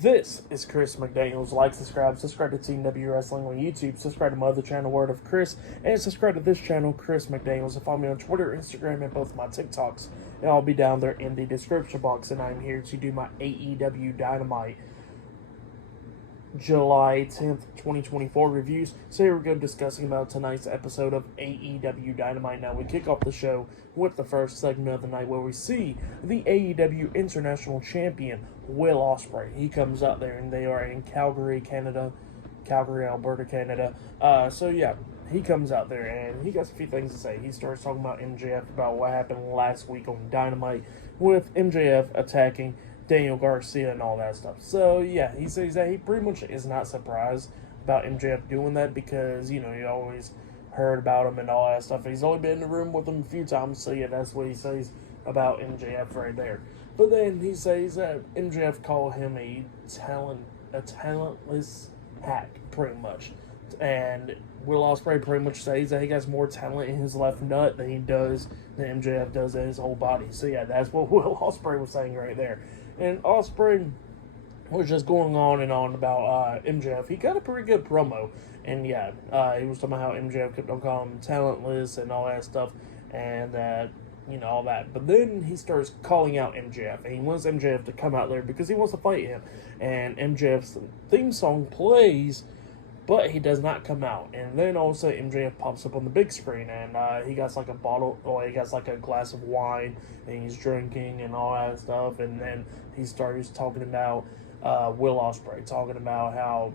This is Chris McDaniels. Like, subscribe to Team W Wrestling on YouTube, subscribe to my other channel, Word of Chris, and subscribe to this channel, Chris McDaniels, and follow me on Twitter, Instagram, and both my TikToks. And I'll be down there in the description box, and I'm here to do my AEW Dynamite July 10th, 2024 reviews. So here we go discussing about tonight's episode of AEW Dynamite. Now we kick off the show with the first segment of the night where we see the AEW International Champion, Will Ospreay. He comes out there and they are in Calgary, Alberta, Canada. So yeah, he comes out there and he got a few things to say. He starts talking about MJF, about what happened last week on Dynamite with MJF attacking Daniel Garcia and all that stuff. So yeah, he says that he pretty much is not surprised about MJF doing that because, you know, he always heard about him and all that stuff. He's only been in the room with him a few times, so yeah, that's what he says about MJF right there. But then he says that MJF called him a talentless hack, pretty much. And Will Ospreay pretty much says that he has more talent in his left nut than MJF does in his whole body. So yeah, that's what Will Ospreay was saying right there. And Ospreay was just going on and on about MJF. He got a pretty good promo. And yeah, he was talking about how MJF kept on calling him talentless and all that stuff. And all that. But then he starts calling out MJF. And he wants MJF to come out there because he wants to fight him. And MJF's theme song plays, but he does not come out. And then all of a sudden MJF pops up on the big screen and he got like he got like a glass of wine and he's drinking and all that stuff. And then he starts talking about Will Ospreay, talking about how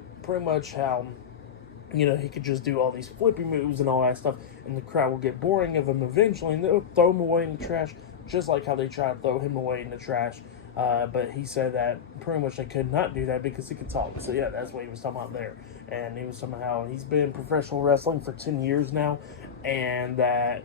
he could just do all these flippy moves and all that stuff, and the crowd will get boring of him eventually, and they'll throw him away in the trash, just like how they try to throw him away in the trash. But he said that pretty much they could not do that because he could talk. So yeah, that's what he was talking about there. And he was somehow he's been in professional wrestling for 10 years now, and that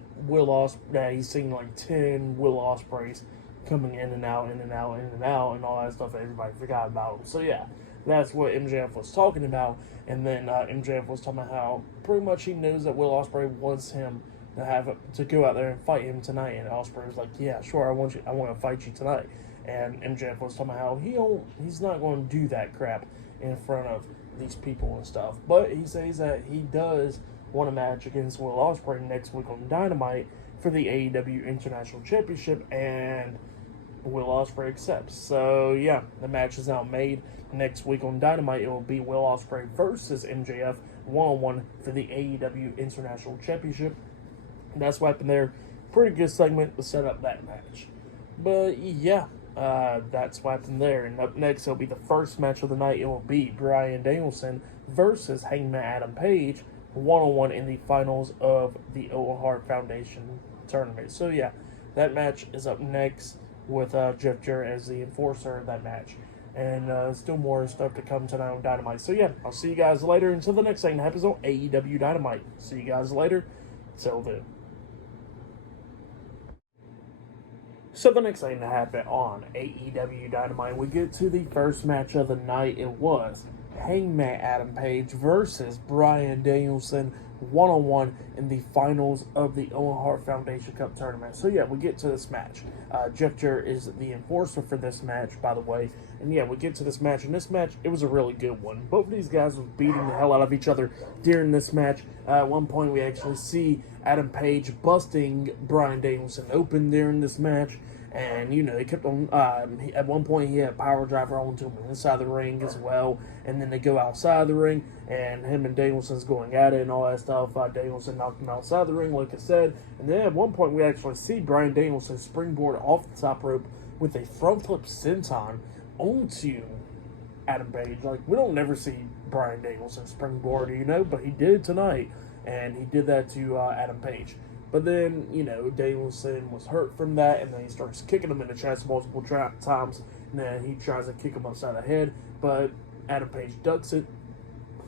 he's seen like 10 Will Ospreays coming in and out, and all that stuff that everybody forgot about him. So yeah, that's what MJF was talking about. And then MJF was talking about how pretty much he knows that Will Ospreay wants him to go out there and fight him tonight. And Ospreay was like, yeah, sure, I want to fight you tonight. And MJF was talking about how he's not going to do that crap in front of these people and stuff. But he says that he does want a match against Will Ospreay next week on Dynamite for the AEW International Championship, and Will Ospreay accepts. So yeah, the match is now made. Next week on Dynamite, it will be Will Ospreay versus MJF one-on-one for the AEW International Championship. That's what happened there. Pretty good segment to set up that match. But yeah, that's what happened there. And up next, it'll be the first match of the night. It will be Bryan Danielson versus Hangman Adam Page one-on-one in the finals of the Owen Hart Foundation tournament. So yeah, that match is up next with Jeff Jarrett as the enforcer of that match. And still more stuff to come tonight on Dynamite. So yeah, I'll see you guys later until the next thing that happens on AEW Dynamite. See you guys later. Till then. So the next thing that happened on AEW Dynamite, we get to the first match of the night. It was Hangman Adam Page versus Bryan Danielson one-on-one in the finals of the Owen Hart Foundation Cup tournament. So yeah, we get to this match. Jeff Jarrett is the enforcer for this match, by the way. And yeah, we get to this match, and this match, it was a really good one. Both of these guys were beating the hell out of each other during this match. At one point, we actually see Adam Page busting Bryan Danielson open during this match. And, he kept on, at one point he had a power driver onto him inside the ring as well. And then they go outside the ring, and him and Danielson's going at it and all that stuff. Danielson knocked him outside the ring, like I said. And then at one point we actually see Bryan Danielson springboard off the top rope with a front flip senton onto Adam Page. Like, we don't never see Bryan Danielson springboard, but he did tonight. And he did that to Adam Page. But then, Danielson was hurt from that, and then he starts kicking him in the chest multiple times, and then he tries to kick him upside the head, but Adam Page ducks it,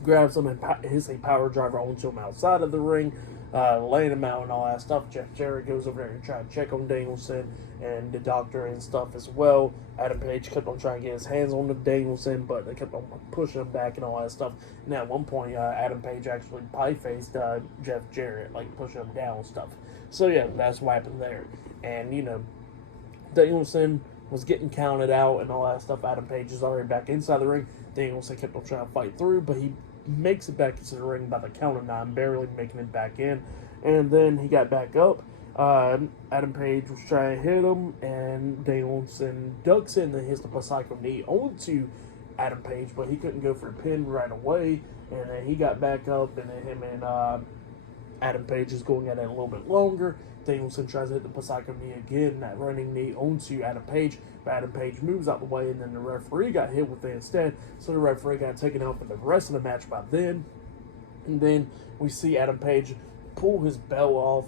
grabs him, and hits a power driver onto him outside of the ring, laying him out and all that stuff. Jeff Jarrett goes over there and tries to check on Danielson and the doctor and stuff as well. Adam Page kept on trying to get his hands on the Danielson, but they kept on pushing him back and all that stuff. And at one point, Adam Page actually pie-faced Jeff Jarrett, like pushing him down and stuff. So yeah, that's what happened there. And, Danielson was getting counted out and all that stuff. Adam Page is already back inside the ring. Danielson kept on trying to fight through, but he makes it back into the ring by the count of 9, barely making it back in. And then he got back up. Adam Page was trying to hit him, and Danielson ducks in and hits the psycho knee onto Adam Page, but he couldn't go for a pin right away. And then he got back up, and then him and Adam Page is going at it a little bit longer. Danielson tries to hit the psycho knee again, that running knee onto Adam Page, but Adam Page moves out the way, and then the referee got hit with it instead, so the referee got taken out for the rest of the match by then. And then we see Adam Page pull his belt off,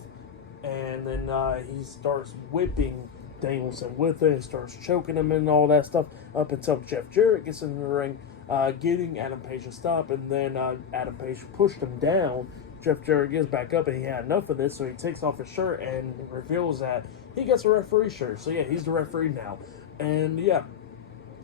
and then he starts whipping Danielson with it, starts choking him and all that stuff, up until Jeff Jarrett gets in the ring, getting Adam Page to stop, and then Adam Page pushed him down. Jeff Jarrett gets back up, and he had enough of this, so he takes off his shirt and reveals that he gets a referee shirt. So yeah, he's the referee now. And yeah,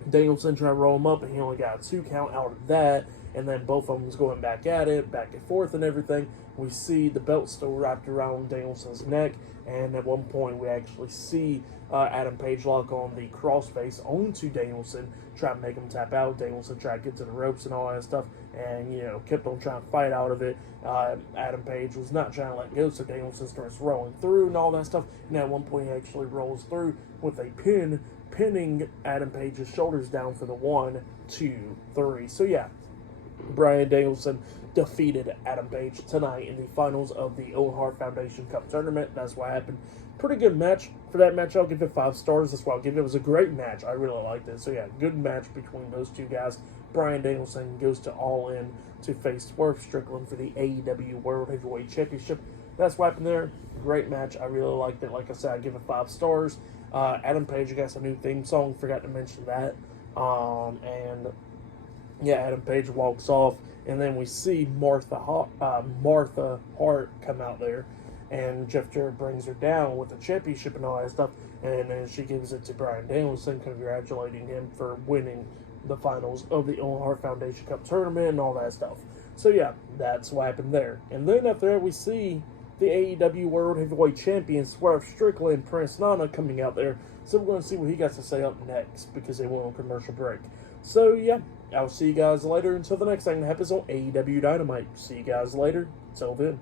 Danielson tried to roll him up, and he only got a 2 count out of that. And then both of them going back at it, back and forth and everything. We see the belt still wrapped around Danielson's neck, and at one point we actually see Adam Page lock on the crossface onto Danielson, try to make him tap out. Danielson tried to get to the ropes and all that stuff, and kept on trying to fight out of it. Adam Page was not trying to let go, so Danielson starts rolling through and all that stuff. And at one point he actually rolls through with a pin, pinning Adam Page's shoulders down for the 1, 2, 3. So yeah, Bryan Danielson defeated Adam Page tonight in the finals of the Owen Hart Foundation Cup tournament. That's what happened. Pretty good match. For that match, I'll give it 5 stars. That's what I'll give it. It was a great match. I really liked it. So yeah, good match between those two guys. Bryan Danielson goes to All In to face Swerve Strickland for the AEW World Heavyweight Championship. That's what happened there. Great match. I really liked it. Like I said, I give it 5 stars. Adam Page got some new theme song. Forgot to mention that. And yeah, Adam Page walks off, and then we see Martha Hart come out there, and Jeff Jarrett brings her down with the championship and all that stuff, and then she gives it to Bryan Danielson, congratulating him for winning the finals of the Owen Hart Foundation Cup tournament and all that stuff. So yeah, that's what happened there. And then after that, we see the AEW World Heavyweight Champion Swerve Strickland and Prince Nana coming out there. So we're going to see what he got to say up next, because they went on commercial break. So yeah, I'll see you guys later until the next thing that happens on AEW Dynamite. See you guys later. Till then.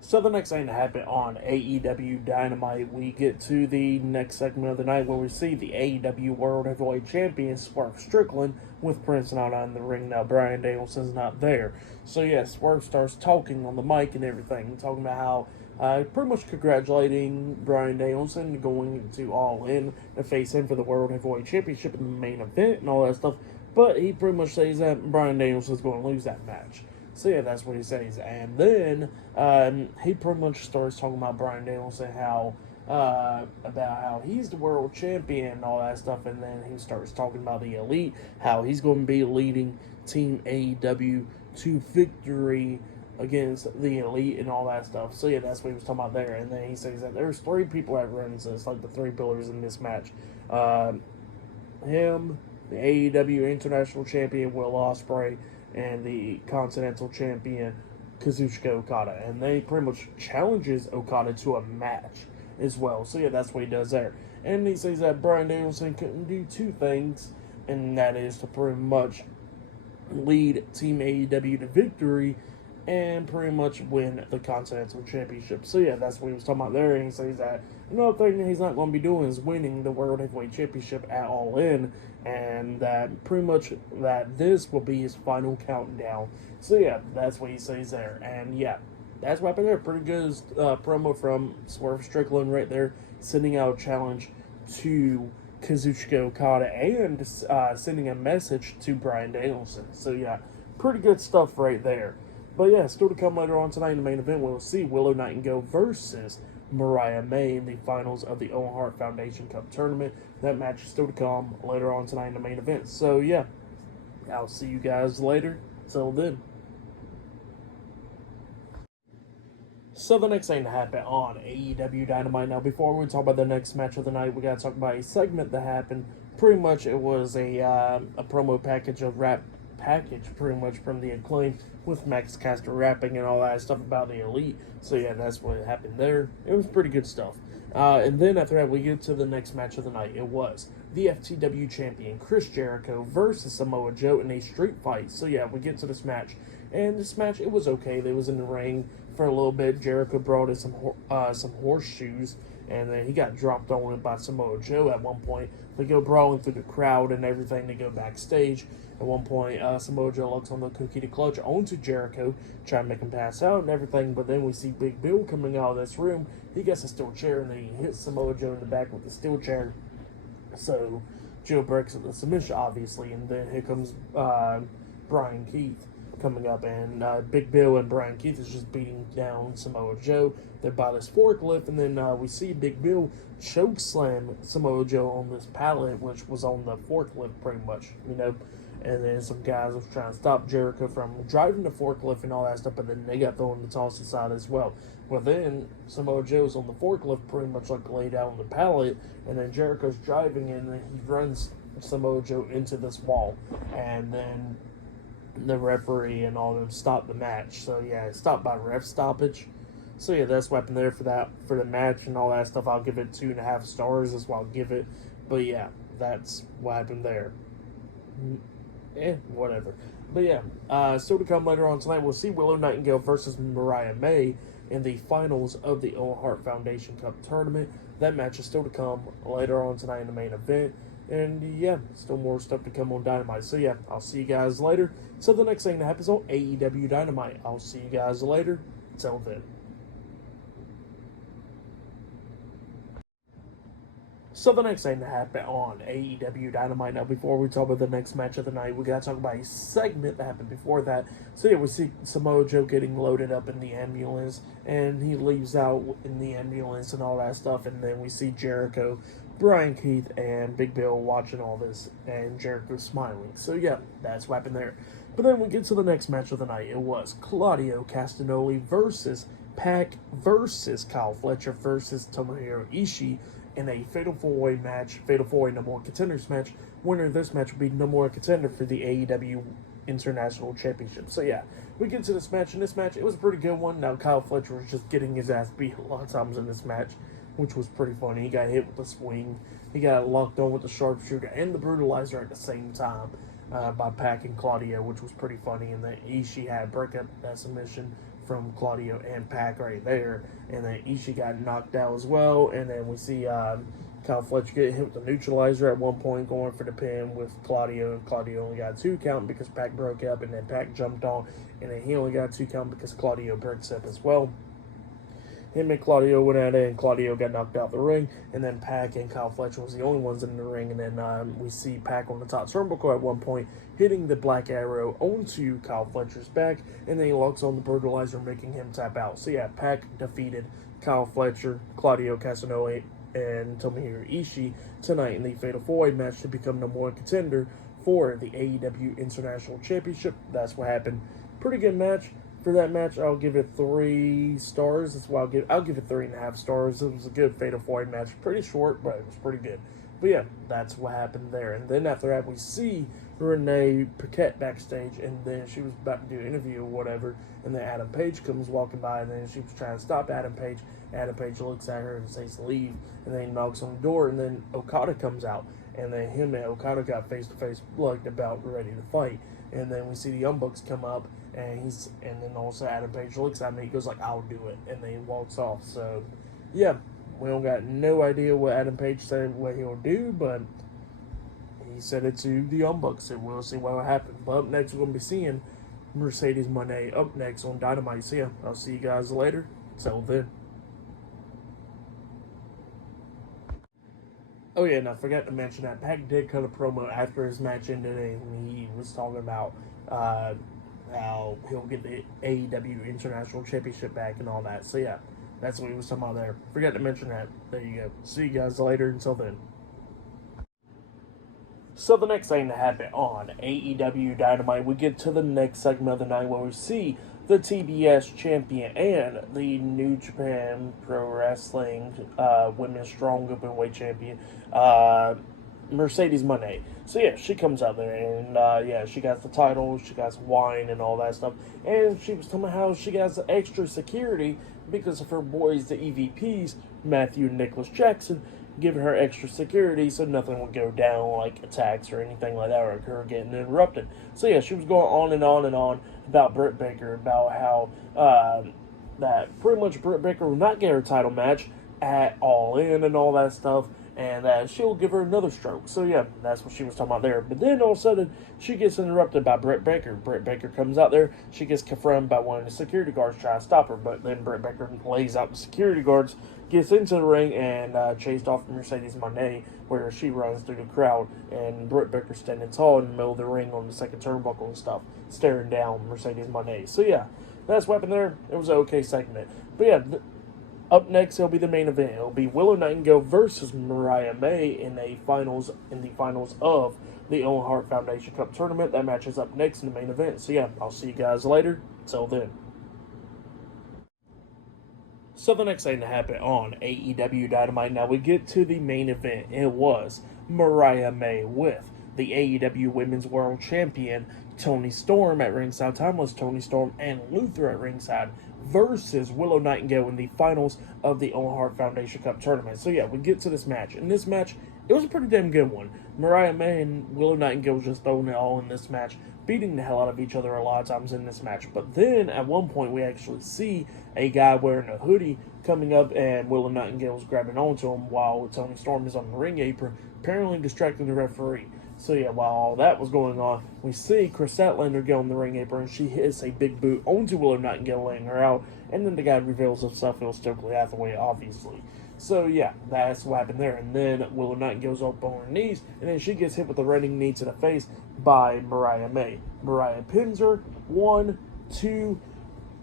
So the next thing to happen on AEW Dynamite, we get to the next segment of the night where we see the AEW World Heavyweight Champion Swerve Strickland with Prince Nana in the ring. Now Bryan Danielson's not there. So yeah, Swerve starts talking on the mic and everything, talking about how pretty much congratulating Bryan Danielson going to All In to face him for the World Heavyweight Championship in the main event and all that stuff. But he pretty much says that Bryan Danielson's going to lose that match. So yeah, that's what he says. And then he pretty much starts talking about Bryan Danielson, about how he's the world champion and all that stuff. And then he starts talking about the Elite, how he's going to be leading Team AEW to victory against the Elite and all that stuff. So yeah, that's what he was talking about there. And then he says that there's 3 people that runs this, like the 3 pillars in this match. Him, the AEW International Champion Will Ospreay, and the Continental Champion Kazuchika Okada. And they pretty much challenges Okada to a match as well. So yeah, that's what he does there. And he says that Bryan Danielson couldn't do 2 things, and that is to pretty much lead Team AEW to victory and pretty much win the Continental Championship. So yeah, that's what he was talking about there. And he says that another thing that he's not going to be doing is winning the World Heavyweight Championship at All In, and that pretty much that this will be his final countdown. So yeah, that's what he says there. And yeah, that's what happened there. Pretty good promo from Swerve Strickland right there, sending out a challenge to Kazuchika Okada and sending a message to Bryan Danielson. So yeah, pretty good stuff right there. But yeah, still to come later on tonight in the main event, we'll see Willow Nightingale versus Mariah May in the finals of the Owen Hart Foundation Cup tournament. That match is still to come later on tonight in the main event. So yeah, I'll see you guys later. Till then. So the next thing to happen on AEW Dynamite. Now, before we talk about the next match of the night, we got to talk about a segment that happened. Pretty much it was a promo package, a rap package pretty much from the Acclaim, with Max Caster rapping and all that stuff about the Elite. So yeah, that's what happened there. It was pretty good stuff. And then after that, we get to the next match of the night. It was the FTW champion Chris Jericho versus Samoa Joe in a street fight. So yeah, we get to this match, and this match, it was okay. They was in the ring for a little bit. Jericho brought in some horseshoes, and then he got dropped on it by Samoa Joe at one point. They go brawling through the crowd and everything. They go backstage. At one point, Samoa Joe looks on the cookie to clutch onto Jericho, trying to make him pass out and everything. But then we see Big Bill coming out of this room. He gets a steel chair, and then he hits Samoa Joe in the back with the steel chair. So Joe breaks the submission, obviously. And then here comes Bryan Keith coming up, and Big Bill and Bryan Keith is just beating down Samoa Joe. They're by this forklift, and then we see Big Bill choke slam Samoa Joe on this pallet, which was on the forklift pretty much, And then some guys was trying to stop Jericho from driving the forklift and all that stuff, but then they got thrown the toss aside as well. Well, then Samoa Joe's on the forklift pretty much like laid out on the pallet, and then Jericho's driving, and then he runs Samoa Joe into this wall, and then the referee and all of them stopped the match. So yeah, stopped by ref stoppage. So yeah, that's what happened there for the match and all that stuff. I'll give it 2.5 stars. That's what I'll give it. But yeah, that's what happened there. Whatever. But yeah, still to come later on tonight, we'll see Willow Nightingale versus Mariah May in the finals of the Owen Hart Foundation Cup tournament. That match is still to come later on tonight in the main event. And yeah, still more stuff to come on Dynamite. So yeah, I'll see you guys later. So the next thing that happens on AEW Dynamite. I'll see you guys later. Till then. So the next thing that happened on AEW Dynamite. Now, before we talk about the next match of the night, we gotta talk about a segment that happened before that. So yeah, we see Samoa Joe getting loaded up in the ambulance, and he leaves out in the ambulance and all that stuff, and then we see Jericho, Bryan Keith, and Big Bill watching all this, and Jericho smiling. So yeah, that's what happened there. But then we get to the next match of the night. It was Claudio Castagnoli versus Pac versus Kyle Fletcher versus Tomohiro Ishii in a Fatal 4-Way match, Fatal 4-Way No More Contenders match. Winner of this match will be No More Contender for the AEW International Championship. So yeah, we get to this match. In this match, it was a pretty good one. Now, Kyle Fletcher was just getting his ass beat a lot of times in this match, which was pretty funny. He got hit with the swing. He got locked on with the sharpshooter and the brutalizer at the same time by Pac and Claudio, which was pretty funny. And then Ishii had break up that submission from Claudio and Pac right there. And then Ishii got knocked out as well. And then we see Kyle Fletcher get hit with the neutralizer at one point, going for the pin with Claudio. And Claudio only got 2 count because Pac broke up. And then Pac jumped on. And then he only got 2 count because Claudio breaks up as well. Him and Claudio went at it, and Claudio got knocked out the ring. And then Pac and Kyle Fletcher was the only ones in the ring. And then we see Pac on the top turnbuckle at one point, hitting the Black Arrow onto Kyle Fletcher's back. And then he locks on the brutalizer, making him tap out. So yeah, Pac defeated Kyle Fletcher, Claudio Castagnoli, and Tomohiro Ishii tonight in the Fatal 4-Way match to become the more contender for the AEW International Championship. That's what happened. Pretty good match. For that match, I'll give it 3 stars. That's why I'll give it 3.5 stars. It was a good Fatal 4-Way match. Pretty short, but it was pretty good. But yeah, that's what happened there. And then after that, we see Renee Paquette backstage, and then she was about to do an interview or whatever, and then Adam Page comes walking by, and then she was trying to stop Adam Page. Adam Page looks at her and says leave, and then he knocks on the door, and then Okada comes out, and then him and Okada got face-to-face, like about ready to fight. And then we see the Young Bucks come up, and then also Adam Page looks at me, he goes like, I'll do it, and then he walks off. So yeah, we don't got no idea what Adam Page said what he'll do, but he said it to the Young Bucks, and we'll see what will happen. But up next, we're going to be seeing Mercedes Moné up next on Dynamite. So yeah, I'll see you guys later. Till then. Oh yeah, and I forgot to mention that Pac did cut a promo after his match ended, and he was talking about how he'll get the AEW International Championship back and all that. So yeah, that's what he was talking about there. Forgot to mention that. There you go. See you guys later. Until then. So the next thing that happened on AEW Dynamite, we get to the next segment of the night where we see the TBS champion and the New Japan Pro Wrestling Women's Strong Openweight champion, Mercedes Moné. So yeah, she comes out there, and yeah, she got the title, she got some wine and all that stuff, and she was telling me how she got extra security because of her boys, the EVPs, Matthew and Nicholas Jackson, giving her extra security so nothing would go down like attacks or anything like that, or her getting interrupted. So yeah, she was going on and on and on about Britt Baker, about how that pretty much Britt Baker will not get her title match at All In and all that stuff, and that she'll give her another stroke. So yeah, that's what she was talking about there. But then all of a sudden, she gets interrupted by Britt Baker. Britt Baker comes out there, she gets confronted by one of the security guards trying to stop her, but then Britt Baker lays out the security guards, gets into the ring, and chased off Mercedes Moné, where she runs through the crowd, and Britt Baker standing tall in the middle of the ring on the second turnbuckle and stuff, staring down Mercedes Moné. So yeah, that's what happened there. It was an okay segment. But yeah, up next, it'll be the main event. It'll be Willow Nightingale versus Mariah May in the finals of the Owen Hart Foundation Cup tournament. That match is up next in the main event. So yeah, I'll see you guys later. Till then. So the next thing to happen on AEW Dynamite, now we get to the main event. It was Mariah May with the AEW Women's World Champion Toni Storm at ringside. Timeless Toni Storm and Luther at ringside versus Willow Nightingale in the finals of the Owen Hart Foundation Cup tournament. So yeah, we get to this match. In this match, it was a pretty damn good one. Mariah May and Willow Nightingale was just throwing it all in this match, beating the hell out of each other a lot of times in this match. But then at one point we actually see a guy wearing a hoodie coming up, and Willow Nightingale is grabbing onto him while Toni Storm is on the ring apron, apparently distracting the referee. So yeah, while all that was going on, we see Chris Statlander go on the ring apron, and she hits a big boot onto Willow Nightingale, laying her out, and then the guy reveals himself. It was Stokely Hathaway, obviously. So yeah, that's what happened there. And then Willow Nightingale's up on her knees, and then she gets hit with a running knee to the face by Mariah May. Mariah pins her, 1, 2,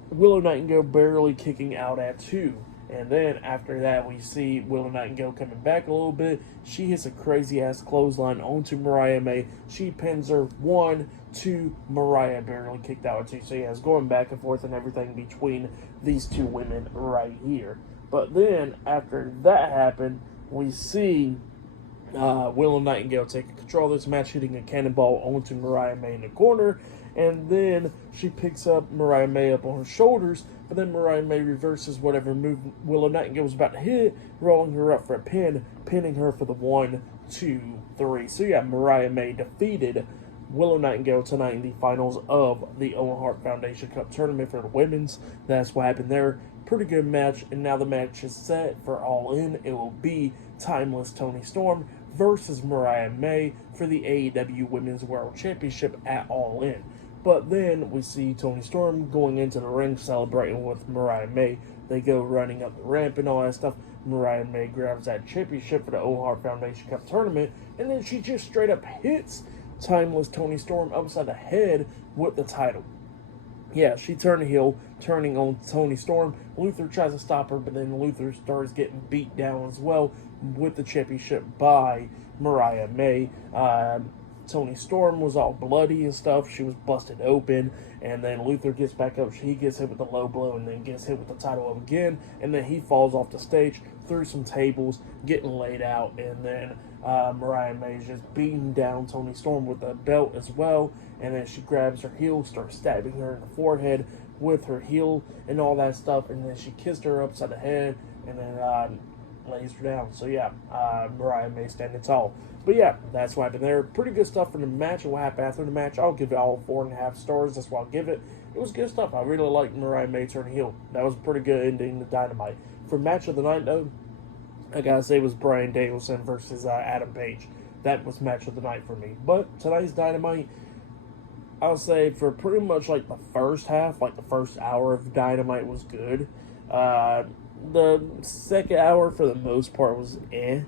Willow Nightingale barely kicking out at 2. And then after that, we see Willow Nightingale coming back a little bit. She hits a crazy-ass clothesline onto Mariah May. She pins her, 1, 2, Mariah barely kicked out at 2. So yeah, it's going back and forth and everything between these two women right here. But then, after that happened, we see Willow Nightingale taking control of this match, hitting a cannonball onto Mariah May in the corner. And then she picks up Mariah May up on her shoulders, but then Mariah May reverses whatever move Willow Nightingale was about to hit, rolling her up for a pin, pinning her for the 1, 2, 3. So yeah, Mariah May defeated Willow Nightingale tonight in the finals of the Owen Hart Foundation Cup tournament for the women's. That's what happened there. Pretty good match, and now the match is set for All In. It will be Timeless Toni Storm versus Mariah May for the AEW Women's World Championship at All In. But then we see Toni Storm going into the ring celebrating with Mariah May. They go running up the ramp and all that stuff. Mariah May grabs that championship for the Owen Hart Foundation Cup tournament, and then she just straight up hits Timeless Toni Storm upside the head with the title. Yeah, she turned heel, turning on Toni Storm. Luther tries to stop her, but then Luther starts getting beat down as well with the championship by Mariah May. Toni Storm was all bloody and stuff. She was busted open, and then Luther gets back up. He gets hit with a low blow and then gets hit with the title up again, and then he falls off the stage through some tables, getting laid out, and then Mariah May is just beating down Toni Storm with a belt as well, and then she grabs her heel, starts stabbing her in the forehead with her heel and all that stuff, and then she kissed her upside the head, and then lays her down. So yeah, Mariah May standing tall. But yeah, that's what happened there. Pretty good stuff from the match and what happened after the match. I'll give it all 4.5 stars. That's what I'll give it. It was good stuff. I really liked Mariah May turning heel. That was a pretty good ending to Dynamite. For match of the night, though, I gotta say it was Bryan Danielson versus Adam Page. That was match of the night for me. But tonight's Dynamite, I'll say for pretty much like the first half, like the first hour of Dynamite was good. The second hour, for the most part, was eh.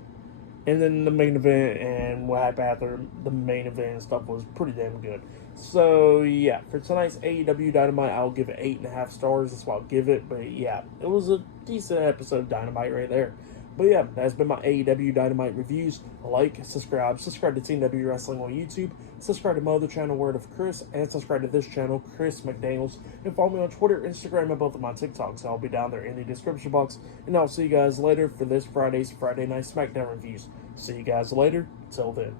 And then the main event and what happened after the main event and stuff was pretty damn good. So, yeah, for tonight's AEW Dynamite, I'll give it 8.5 stars. That's what I'll give it. But, yeah, it was a decent episode of Dynamite right there. But, yeah, that's been my AEW Dynamite reviews. Like, subscribe to Team W Wrestling on YouTube. Subscribe to my other channel, Word of Chris. And subscribe to this channel, Chris McDaniels. And follow me on Twitter, Instagram, and both of my TikToks. I'll be down there in the description box. And I'll see you guys later for this Friday Night SmackDown reviews. See you guys later. Till then.